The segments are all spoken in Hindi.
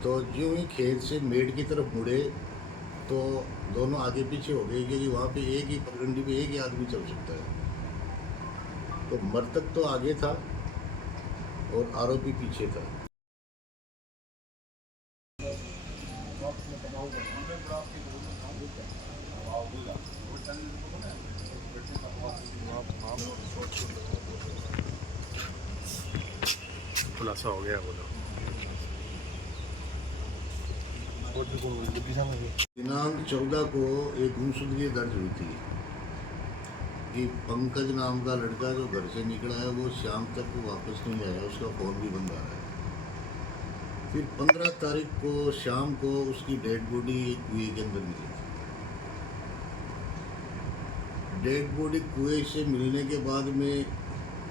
तो यूं ही खेत से मेड की तरफ मुड़े तो दोनों आगे पीछे हो गए क्योंकि वहाँ पे एक ही पगडंडी पे एक ही आदमी चल सकता है। तो मृतक तो आगे था और आरोपी पीछे था। खुलासा हो गया बोलो। दिनांक 14 को एक गुमशुदगी दर्ज हुई थी कि पंकज नाम का लड़का जो घर से निकला है वो शाम तक वापस नहीं आया, उसका फ़ोन भी बंद आ रहा है। फिर 15 तारीख को शाम को उसकी डेड बॉडी कुएं के अंदर मिली थी। डेड बॉडी कुएं से मिलने के बाद में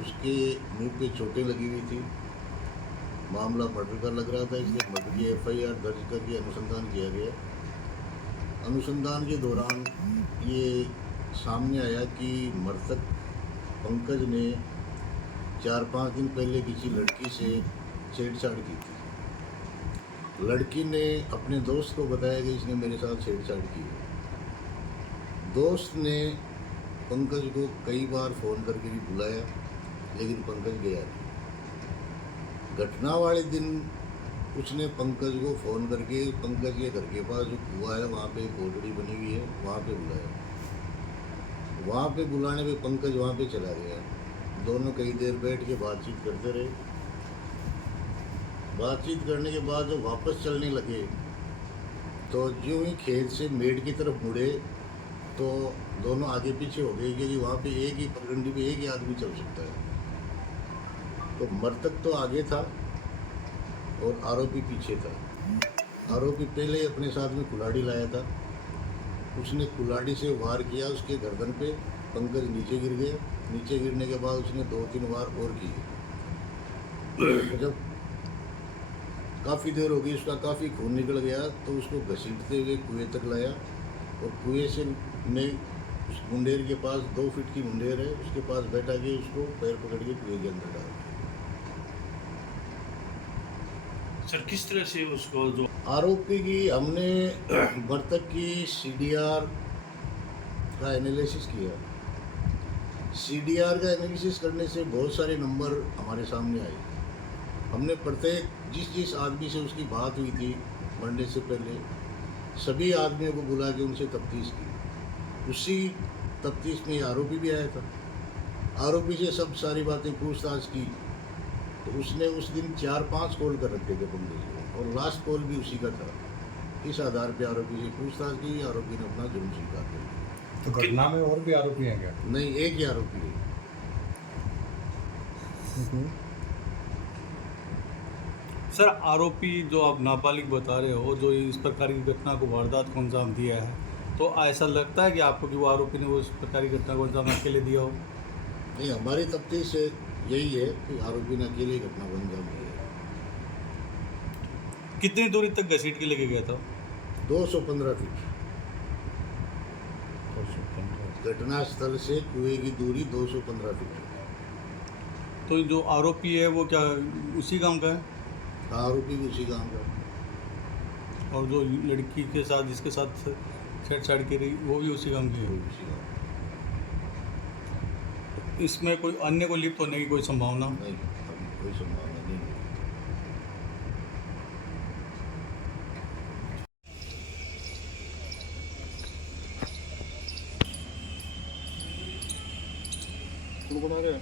उसके मुंह पे चोटें लगी हुई थी। मामला मर्डर का लग रहा था, इसलिए मर्डर की FIR दर्ज करके अनुसंधान किया गया। अनुसंधान के दौरान ये सामने आया कि मृतक पंकज ने 4-5 दिन पहले किसी लड़की से छेड़छाड़ की थी। लड़की ने अपने दोस्त को बताया कि इसने मेरे साथ छेड़छाड़ की है। दोस्त ने पंकज को कई बार फ़ोन करके भी बुलाया, लेकिन पंकज गया नहीं। घटना वाले दिन उसने पंकज को फ़ोन करके पंकज के घर के पास जो कुआं है वहाँ पे एक ओटड़ी बनी हुई है वहाँ पे बुलाया। वहाँ पे बुलाने पे पंकज वहाँ पे चला गया। दोनों कई देर बैठ के बातचीत करते रहे। बातचीत करने के बाद जब वापस चलने लगे तो यूं ही खेत से मेड की तरफ मुड़े तो दोनों आगे पीछे हो गए क्योंकि वहाँ पे एक ही पगडंडी पे एक ही आदमी चल सकता है। तो मृतक तो आगे था और आरोपी पीछे था। आरोपी पहले अपने साथ में कुल्हाड़ी लाया था, उसने कुल्हाड़ी से वार किया उसके गर्दन पे। पंकज नीचे गिर गया। नीचे गिरने के बाद उसने 2-3 वार और किए। जब काफ़ी देर हो गई, उसका काफ़ी खून निकल गया तो उसको घसीटते हुए कुएं तक लाया और कुएं से में उस मुंडेर के पास 2 फीट की मुंडेर है, उसके पास बैठा के उसको पैर पकड़ के कुएं के अंदर डाल। सर किस तरह से उसको जो आरोपी की हमने मृतक की CDR का एनालिसिस किया। CDR का एनालिसिस करने से बहुत सारे नंबर हमारे सामने आए। हमने प्रत्येक जिस आदमी से उसकी बात हुई थी मरने से पहले, सभी आदमियों को बुला के उनसे तफ्तीश की। उसी तफ्तीश में आरोपी भी आया था। आरोपी से सब सारी बातें पूछताछ की तो उसने उस दिन 4-5 कॉल कर रखे थे पंकज को और लास्ट कॉल भी उसी का था। इस आधार पे आरोपी से पूछताछ की, आरोपी ने अपना जुर्म स्वीकार कर लिया। तो घटना में और भी आरोपी हैं क्या? नहीं, एक ही आरोपी है। सर आरोपी जो आप नाबालिग बता रहे हो जो इस प्रकार की घटना को वारदात को अंजाम दिया है, तो ऐसा लगता है कि आपको कि वो आरोपी ने वो इस प्रकार की घटना को अंजाम अकेले दिया हो? नहीं, हमारी तफ्तीश से यही है कि आरोपी ने अकेले ही घटना को अंजाम दिया। कितनी दूरी तक घसीट के लेके गया था? 215 फीट। घटना स्थल से कुएं की दूरी 215 फीट है। तो जो आरोपी है वो क्या उसी गांव का है? आरोपी भी उसी गाँव का। और जो लड़की के साथ जिसके साथ छेड़छाड़ की रही वो भी उसी गांव की है? उसी गाँव इसमें कोई अन्य को लिप्त होने की कोई संभावना? नहीं, अभी कोई संभावना नहीं है। बना रहे हैं